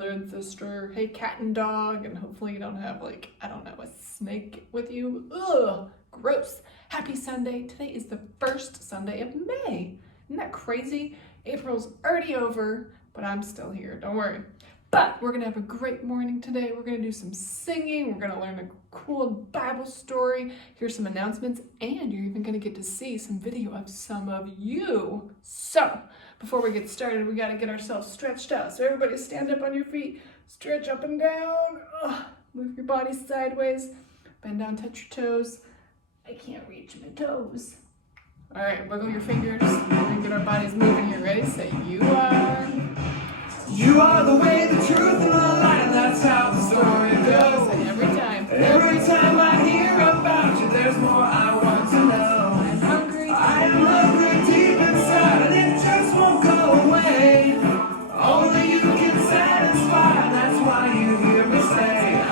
brother and sister. Hey, cat and dog. And hopefully you don't have, like, I don't know, a snake with you. Ugh, gross. Happy Sunday. Today is the first Sunday of May. Isn't that crazy? April's already over, but I'm still here. Don't worry. But we're going to have a great morning today. We're going to do some singing. We're going to learn a cool Bible story, hear some announcements, and you're even going to get to see some video of some of you. So before we get started, we got to get ourselves stretched out. So everybody stand up on your feet, stretch up and down. Ugh. Move your body sideways, bend down, touch your toes. I can't reach my toes. All right, wiggle your fingers. We're going to get our bodies moving here. Ready? Say, you are. You are the way, the truth, and the light, and that's how the story goes. And every time I hear about you, there's more I want to know. I am hungry deep inside, and it just won't go away. Only you can satisfy, and that's why you hear me say,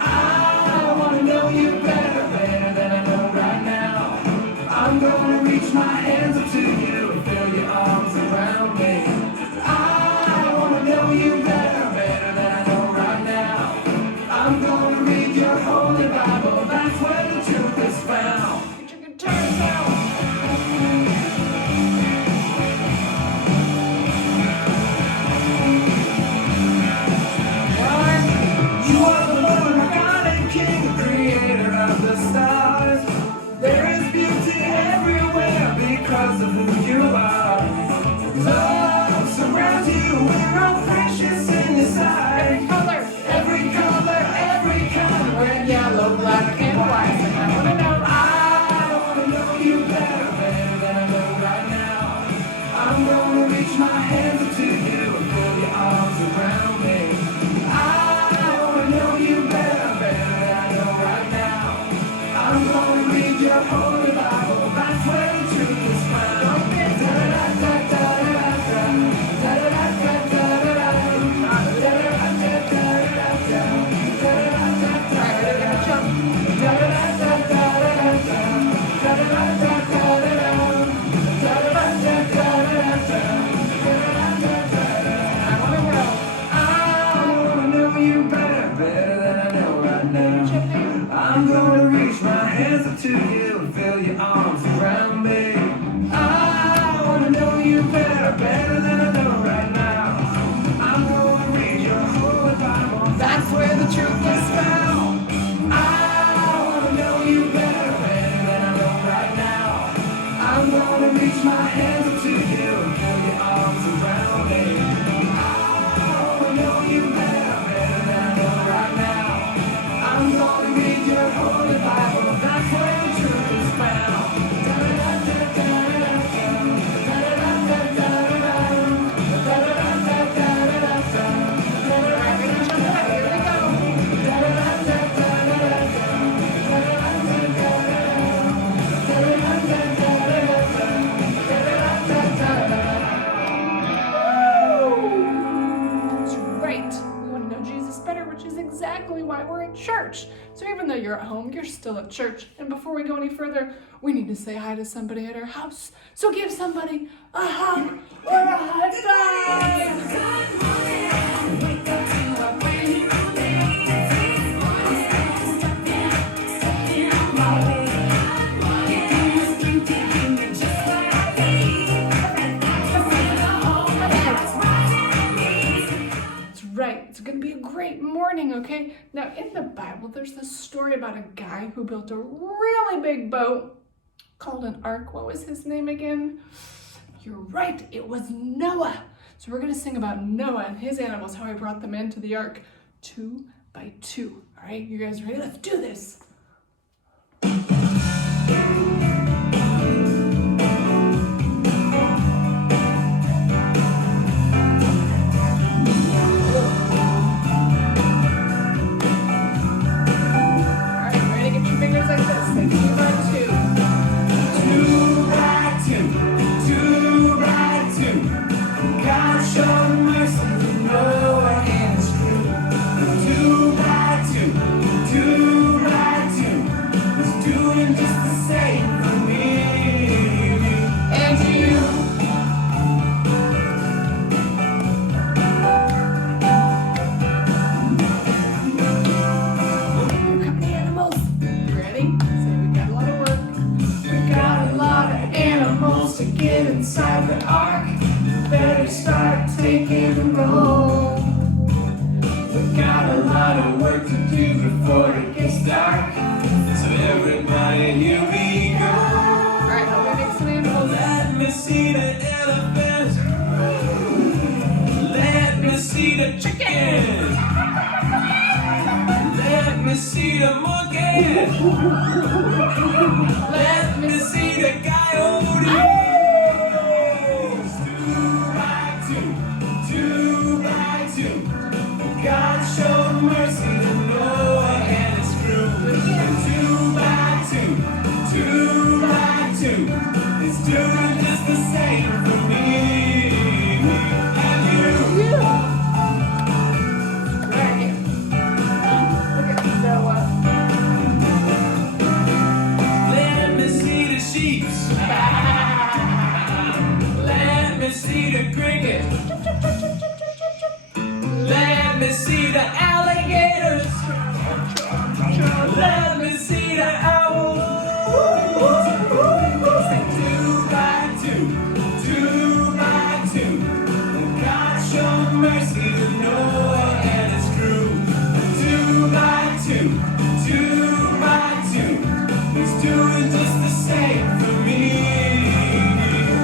I want to know you better than I know right now. I'm going to reach my hands up to you and feel your arms around me. You better than I know right now. I'm going to read your holy Bible. That's where the truth is found. Get your guitars out. You are the Lord, my God and King, creator of the stars. There is beauty everywhere because of who you are. Love surrounds you. We're all precious in your sight. Every color, every kind. Red, yellow, black, and white. And I want to know you better than I know right now. I'm going to reach my hands up to you and pull your arms around me. I want to know you better than I know right now. I'm going to read your holy Bible. That's where the truth is found. I'm gonna reach my hands up to you and feel your arms around me. I wanna know you better than I know right now. I'm gonna read your holy Bible. That's where the truth is found. I wanna know you better than I know right now. I'm gonna reach my hands up to you and feel your arms around me. I wanna know you better than I know right now. I'm gonna read your holy Bible, that's where the truth is found. Exactly why we're at church. So even though you're at home, you're still at church. And before we go any further, we need to say hi to somebody at our house. So give somebody a hug or a high five. It's going to be a great morning, okay? Now, in the Bible, there's this story about a guy who built a really big boat called an ark. What was his name again? You're right, it was Noah. So we're going to sing about Noah and his animals, how he brought them into the ark 2 by 2. All right, you guys ready? Let's do this. Two by two, before it gets dark. So everybody, here we go. Alright, help me make some animals. Let me see the elephant. Let me see the chicken. Let me see the monkey. Let me see the coyote. Two by two. God showed mercy to Noah and his crew. 2 by 2. It's doing just the same for me and you. Right. Look at Noah. Let me see the sheep. Let me see the cricket. Let me see the alligators. Let me see the owls. 2 by 2. God showed mercy to Noah and his crew. 2 by 2. He's doing just the same for me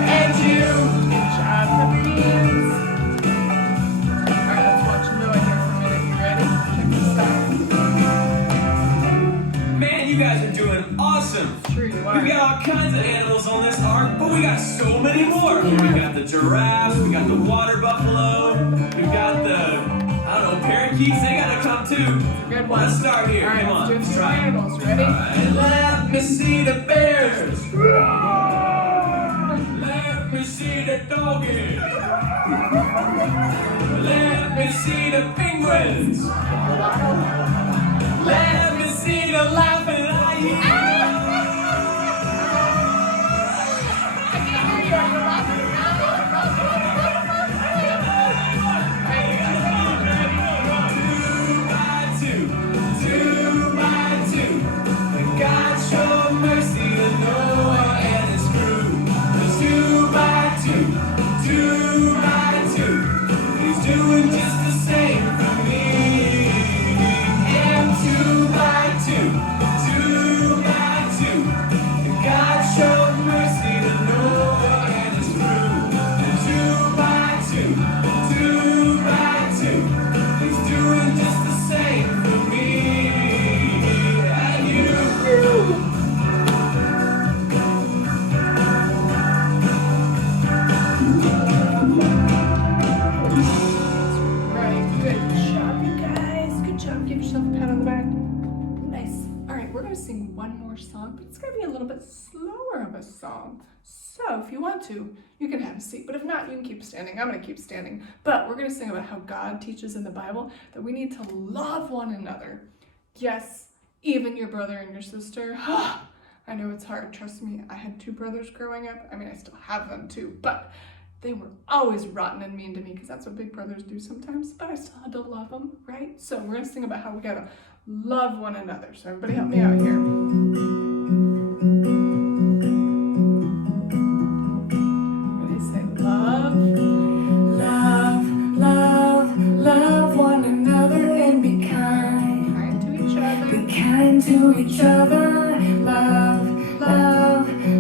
and you. Good job, puppies. Alright, let's watch Noah here for a minute. You ready? Check this out. Man, you guys are doing awesome. Sure you are. We've got all kinds of animals on this ark, but we got so many more. We got the giraffes, we got the water buffalo, we've got the, I don't know, parakeets. They gotta come too. Good one. Let's start here. Alright, Come on, let's do let's some try it. animals. Ready? Alright, let me see the bears. Let me see the doggies. Let me see the penguins. Let me see the laughing hyenas. Two by two. God showed mercy to Noah and his crew. 2 by 2. He's doing just the same for me. And 2 by 2. God showed mercy to Noah and his crew. 2 by 2. He's doing just the same for me and you. Right, good job, you guys. Good job. Give yourself a pat on the back. Nice. Alright, we're gonna sing one more song, but it's gonna be a little bit slower of a song. So if you want to, you can have a seat. But if not, you can keep standing. I'm gonna keep standing. But we're gonna sing about how God teaches in the Bible that we need to love one another. Yes, even your brother and your sister. I know it's hard, trust me. I had 2 brothers growing up. I mean, I still have them too, but they were always rotten and mean to me because that's what big brothers do sometimes, but I still had to love them, right? So we're gonna sing about how we gotta love one another. So everybody help me out here. Ready, say love. Love one another and be kind. Kind to each other. Be kind to each other.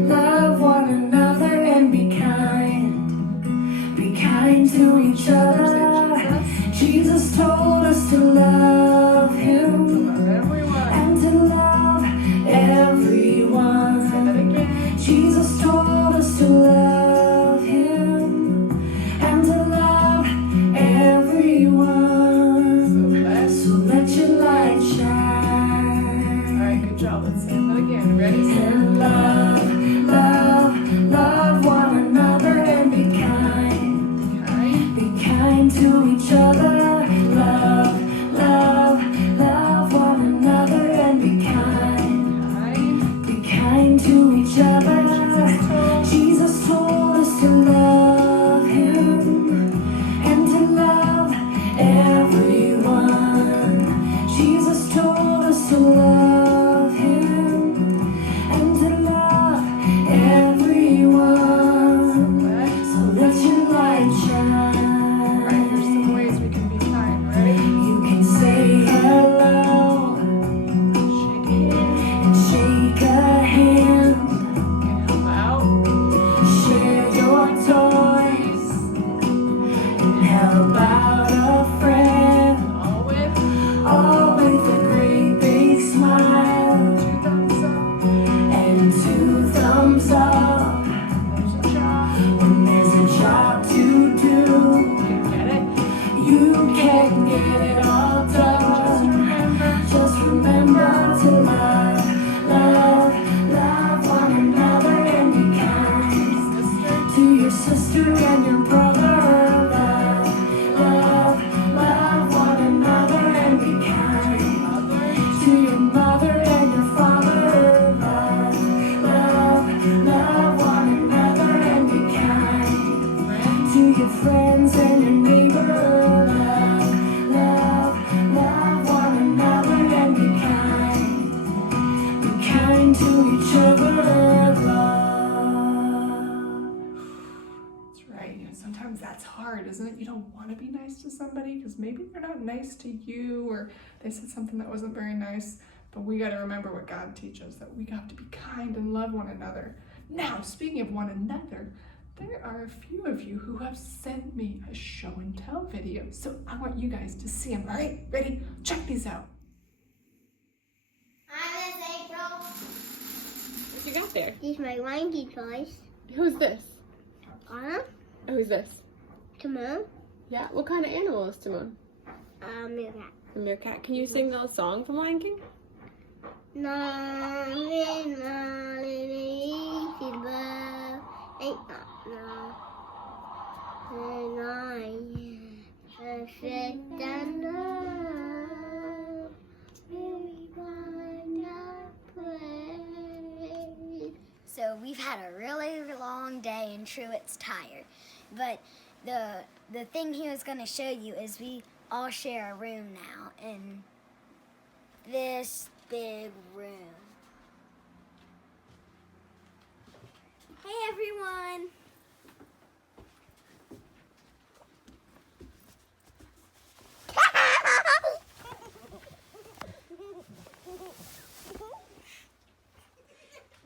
Love one another and be kind. Be kind to each other. Jesus told us to love Him Love everyone. and to love everyone. Say that again. Jesus told us to love Him and to love everyone. So let your light shine. Alright, good job. Let's say that again. Ready, say And love one another and be kind. kind. Be kind to each other. Love one another and be kind. Kind. Be kind to each other. Jesus told us to love Him and to love everyone. Jesus told us to love Him and to love everyone. So let your light shine. Alright, here's some ways we can be kind. Ready? You can say hello. to your mother and your father. Love, love, love one another and be kind to your friends and your neighbor. Love, love, love one another and be kind. Be kind to each other. Love. That's right. You know, sometimes that's hard, isn't it? You don't want to be nice to somebody because maybe they're not nice to you, or they said something that wasn't very nice. But we got to remember what God teaches, that we have to be kind and love one another. Now, speaking of one another, there are a few of you who have sent me a show and tell video. So I want you guys to see them. All right, ready? Check these out. Hi, Miss April. What you got there? These are my wanky toys. Who's this? Who's this? Timon. Yeah, what kind of animal is Timon? Meerkat. A meerkat. Can you sing the song from Lion King? So we've had a really long day and Truett's tired. But the thing he was going to show you is we all share a room now in this big room. Hey everyone!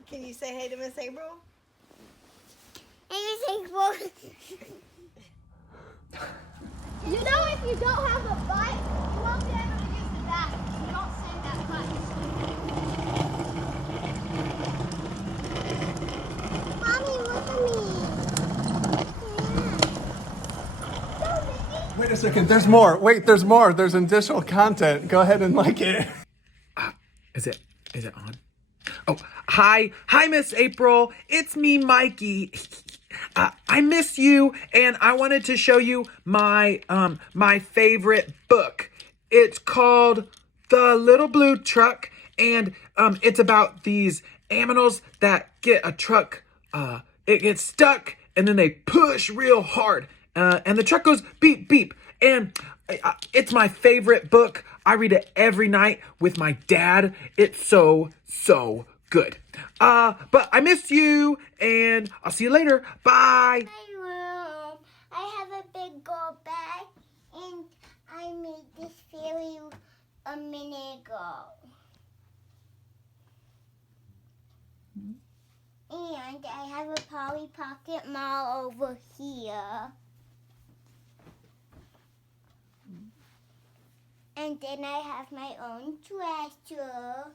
Can you say hey to Miss April? Hey Miss April! You know, if you don't have a bike, you won't be able to use the bathroom. You don't say that much. Mommy, look at me. Wait a second, there's more. Wait, there's more. There's additional content. Go ahead and like it. Is it on? Oh, hi, Miss April. It's me, Mikey. I miss you, and I wanted to show you my my favorite book. It's called The Little Blue Truck, and it's about these animals that get a truck. It gets stuck, and then they push real hard, and the truck goes beep beep. And it's my favorite book. I read it every night with my dad. It's so good. But I miss you, and I'll see you later. Bye. Hi, Mom. I have a big gold bag, and I made this fairy a minute ago. And I have a Polly Pocket Mall over here. And then I have my own treasure.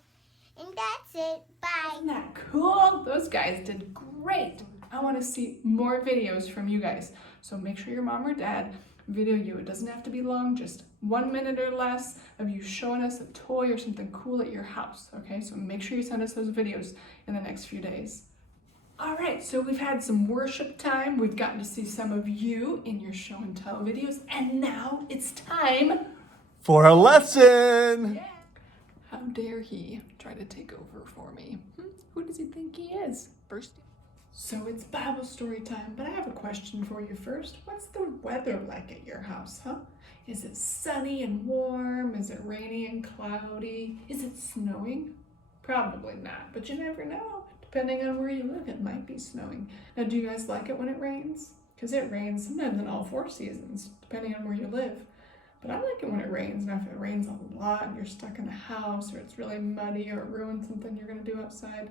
And that's it. Bye. Isn't that cool? Those guys did great. I want to see more videos from you guys. So make sure your mom or dad video you. It doesn't have to be long, just 1 minute or less of you showing us a toy or something cool at your house. Okay, so make sure you send us those videos in the next few days. All right, so we've had some worship time. We've gotten to see some of you in your show and tell videos. And now it's time For a lesson. How dare he try to take over for me? Who does he think he is? First. So it's Bible story time, but I have a question for you first. What's the weather like at your house, huh? Is it sunny and warm? Is it rainy and cloudy? Is it snowing? Probably not, but you never know. Depending on where you live, it might be snowing. Now, do you guys like it when it rains? Because it rains sometimes in all 4 seasons, depending on where you live. But I like it when it rains. Now, if it rains a lot and you're stuck in the house, or it's really muddy, or it ruins something you're gonna do outside,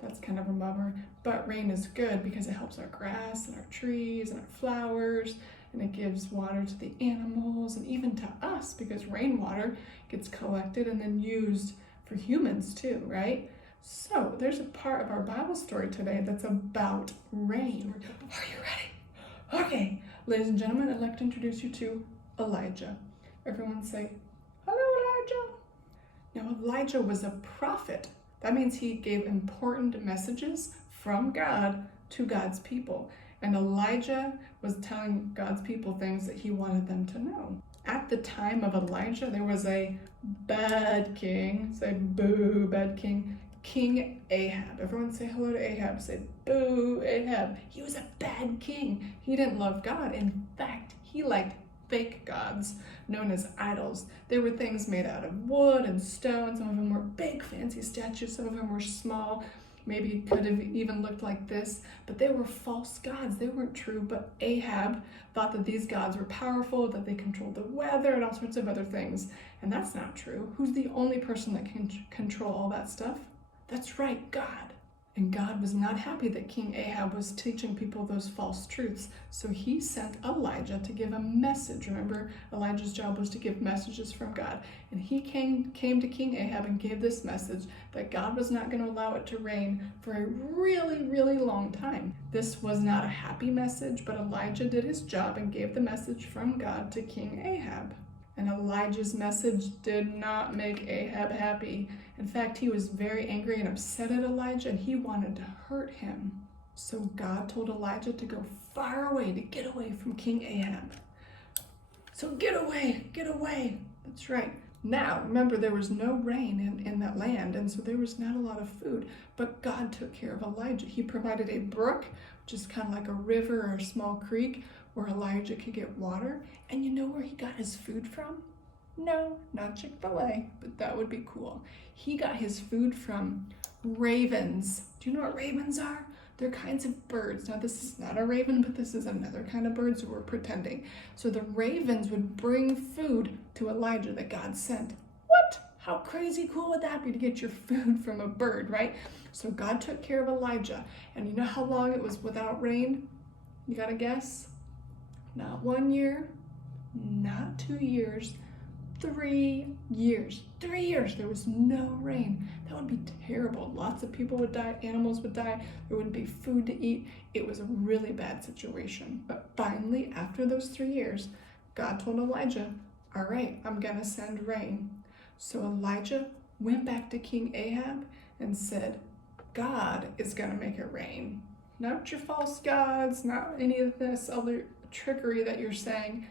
that's kind of a bummer. But rain is good because it helps our grass and our trees and our flowers, and it gives water to the animals and even to us, because rainwater gets collected and then used for humans too, right? So there's a part of our Bible story today that's about rain. Are you ready? Okay, ladies and gentlemen, I'd like to introduce you to Elijah. Everyone say, hello, Elijah. Now, Elijah was a prophet. That means he gave important messages from God to God's people. And Elijah was telling God's people things that he wanted them to know. At the time of Elijah, there was a bad king. Say boo, bad king. King Ahab. Everyone say hello to Ahab. Say boo, Ahab. He was a bad king. He didn't love God. In fact, he liked fake gods known as idols. They were things made out of wood and stone. Some of them were big, fancy statues. Some of them were small. Maybe could have even looked like this, but they were false gods. They weren't true, but Ahab thought that these gods were powerful, that they controlled the weather and all sorts of other things. And that's not true. Who's the only person that can control all that stuff? That's right, God. And God was not happy that King Ahab was teaching people those false truths. So he sent Elijah to give a message. Remember, Elijah's job was to give messages from God. And he came to King Ahab and gave this message that God was not going to allow it to rain for a really, really long time. This was not a happy message, but Elijah did his job and gave the message from God to King Ahab. And Elijah's message did not make Ahab happy. In fact, he was very angry and upset at Elijah, and he wanted to hurt him. So God told Elijah to go far away, to get away from King Ahab. So get away. That's right. Now, remember, there was no rain in that land, and so there was not a lot of food. But God took care of Elijah. He provided a brook, which is kind of like a river or a small creek, where Elijah could get water. And you know where he got his food from? No, not Chick-fil-A, but that would be cool. He got his food from ravens. Do you know what ravens are? They're kinds of birds. Now, this is not a raven, but this is another kind of bird, so we're pretending. So the ravens would bring food to Elijah that God sent. What? How crazy cool would that be to get your food from a bird, right? So God took care of Elijah. And you know how long it was without rain? You got to guess? Not 1 year, not 2 years, 3 years. 3 years, there was no rain. That would be terrible. Lots of people would die, animals would die, there wouldn't be food to eat. It was a really bad situation. But finally, after those 3 years, God told Elijah, all right, I'm gonna send rain. So Elijah went back to King Ahab and said, God is gonna make it rain. Not your false gods, not any of this other trickery that you're saying.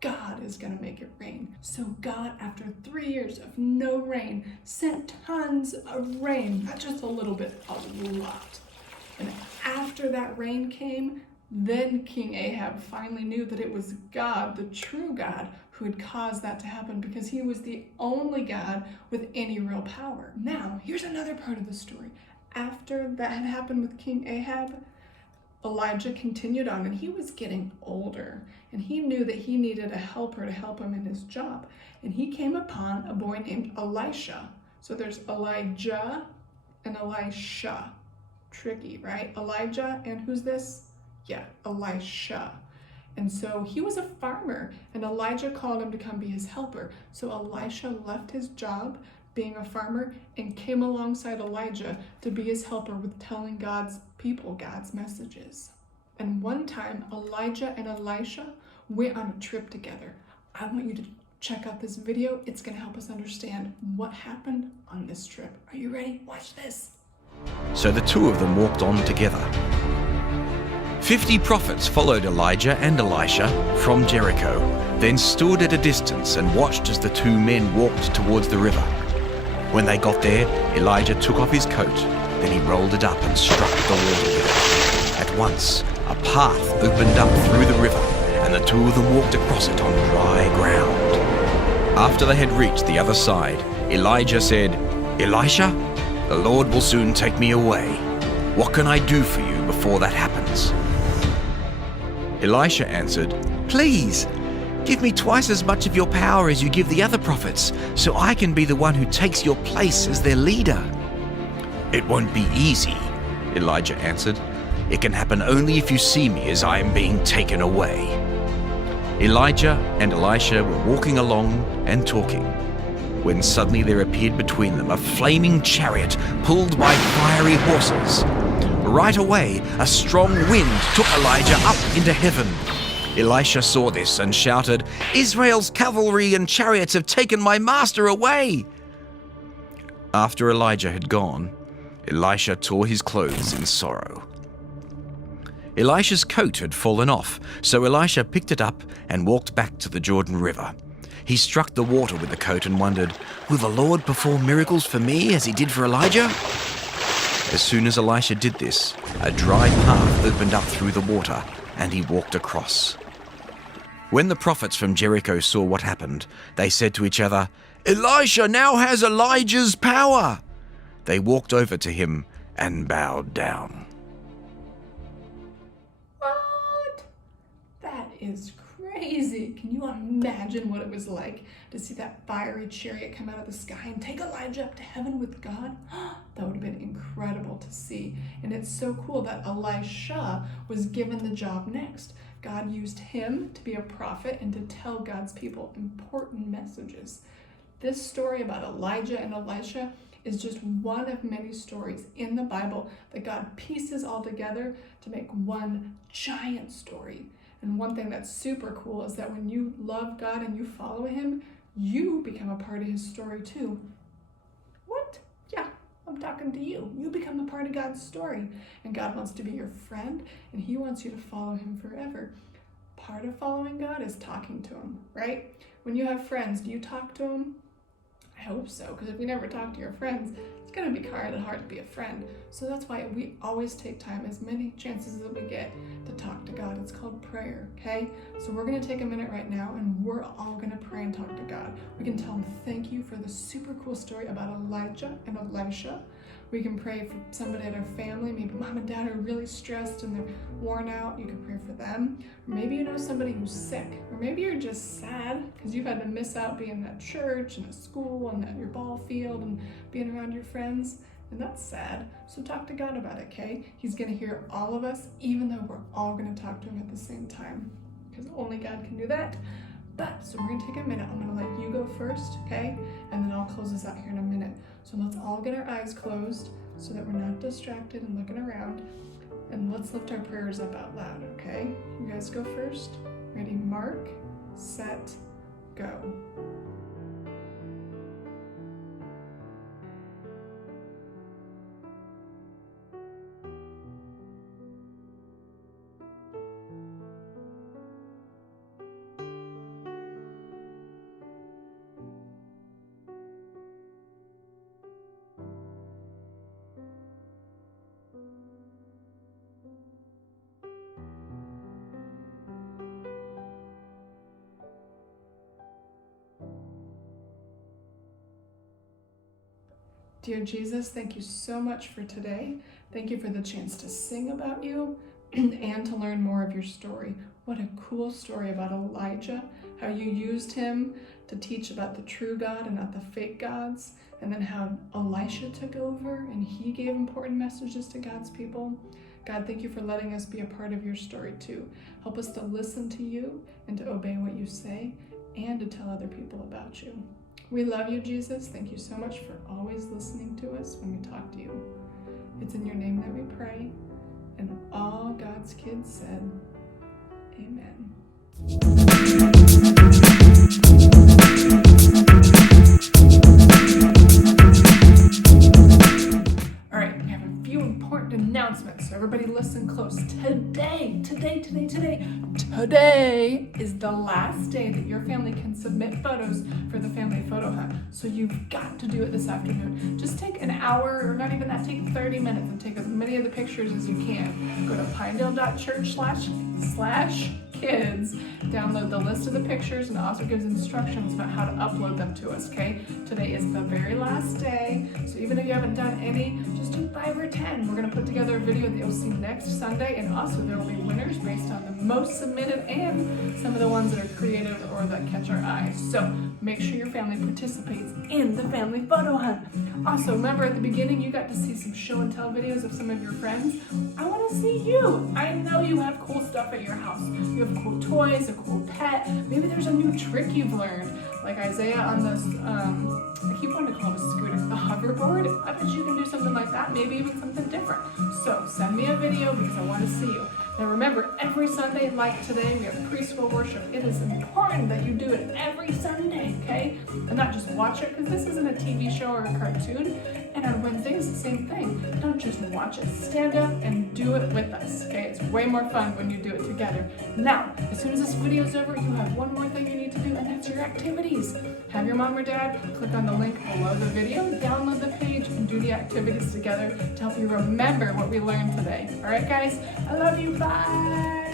God is going to make it rain. So God, after 3 years of no rain, sent tons of rain. Not just a little bit, a lot. And after that rain came, then King Ahab finally knew that it was God, the true God, who had caused that to happen, because he was the only God with any real power. Now, here's another part of the story. After that had happened with King Ahab, Elijah continued on, and he was getting older, and he knew that he needed a helper to help him in his job. And he came upon a boy named Elisha. So there's Elijah and Elisha. Tricky, right? Elijah, and who's this? Yeah, Elisha. And so he was a farmer, and Elijah called him to come be his helper. So Elisha left his job being a farmer and came alongside Elijah to be his helper with telling God's people God's messages. And one time, Elijah and Elisha went on a trip together. I want you to check out this video. It's going to help us understand what happened on this trip. Are you ready? Watch this. So the two of them walked on together. 50 prophets followed Elijah and Elisha from Jericho, then stood at a distance and watched as the two men walked towards the river. When they got there, Elijah took off his coat, then he rolled it up and struck the water with it. At once, a path opened up through the river, and the two of them walked across it on dry ground. After they had reached the other side, Elijah said, "Elisha, the Lord will soon take me away. What can I do for you before that happens?" Elisha answered, "Please, give me twice as much of your power as you give the other prophets, so I can be the one who takes your place as their leader." "It won't be easy," Elijah answered. "It can happen only if you see me as I am being taken away." Elijah and Elisha were walking along and talking, when suddenly there appeared between them a flaming chariot pulled by fiery horses. Right away, a strong wind took Elijah up into heaven. Elisha saw this and shouted, "Israel's cavalry and chariots have taken my master away!" After Elijah had gone, Elisha tore his clothes in sorrow. Elisha's coat had fallen off, so Elisha picked it up and walked back to the Jordan River. he struck the water with the coat and wondered, "Will the Lord perform miracles for me as he did for Elijah?" As soon as Elisha did this, a dry path opened up through the water, and he walked across. When the prophets from Jericho saw what happened, they said to each other, "Elisha now has Elijah's power." They walked over to him and bowed down. What? That is crazy. Can you imagine what it was like to see that fiery chariot come out of the sky and take Elijah up to heaven with God? That would have been incredible to see. And it's so cool that Elisha was given the job next. God used him to be a prophet and to tell God's people important messages. This story about Elijah and Elisha is just one of many stories in the Bible that God pieces all together to make one giant story. And one thing that's super cool is that when you love God and you follow him, you become a part of his story too. What? Yeah, I'm talking to you. You become a part of God's story. And God wants to be your friend, and he wants you to follow him forever. Part of following God is talking to him, right? When you have friends, do you talk to them? I hope so, because if you never talk to your friends, it's going to be hard to be a friend. So that's why we always take time, as many chances as we get, to talk to God. It's called prayer, okay? So we're going to take a minute right now, and we're all going to pray and talk to God. We can tell him thank you for the super cool story about Elijah and Elisha. We can pray for somebody in our family. Maybe mom and dad are really stressed and they're worn out. You can pray for them. Or maybe you know somebody who's sick. Or maybe you're just sad because you've had to miss out being at church and at school and at your ball field and being around your friends. And that's sad. So talk to God about it, okay? He's going to hear all of us, even though we're all going to talk to him at the same time. Because only God can do that. So we're going to take a minute. I'm going to let you go first, okay? And then I'll close this out here in a minute. So let's all get our eyes closed so that we're not distracted and looking around. And let's lift our prayers up out loud, okay? You guys go first. Ready? Mark, set, go. Dear Jesus, thank you so much for today. Thank you for the chance to sing about you and to learn more of your story. What a cool story about Elijah, how you used him to teach about the true God and not the fake gods, and then how Elisha took over and he gave important messages to God's people. God, thank you for letting us be a part of your story too. Help us to listen to you and to obey what you say and to tell other people about you. We love you, Jesus. Thank you so much for always listening to us when we talk to you. It's in your name that we pray. And all God's kids said, amen. All right, we have a few important announcements, so everybody listen close. Today is the last day that your family can submit photos for the family photo hunt. So you've got to do it this afternoon. Just take an hour, or not even that, take 30 minutes and take as many of the pictures as you can. Go to pinedale.church/kids, download the list of the pictures, and it also gives instructions about how to upload them to us, okay? Today is the very last day, so even if you haven't done any, just do 5 or 10. We're gonna put together a video that you'll see next Sunday, and also there will be winners based on the most submitted and some of the ones that are creative or that catch our eye. So make sure your family participates in the family photo hunt. Also, remember at the beginning you got to see some show and tell videos of some of your friends. I want to see you. I know you have cool stuff at your house. You have cool toys, a cool pet. Maybe there's a new trick you've learned. Like Isaiah on this, I keep wanting to call it a scooter, the hoverboard. I bet you can do something like that, maybe even something different. So send me a video because I want to see you. Now remember, every Sunday like today, we have preschool worship. It is important that you do it every Sunday, okay? And not just watch it, because this isn't a TV show or a cartoon. And on Wednesdays, the same thing. Don't just watch it. Stand up and do it with us, okay? It's way more fun when you do it together. Now, as soon as this video is over, you have one more thing you need to do, and that's your activities. Have your mom or dad click on the link below the video, download the page, and do the activities together to help you remember what we learned today. All right, guys? I love you. Bye.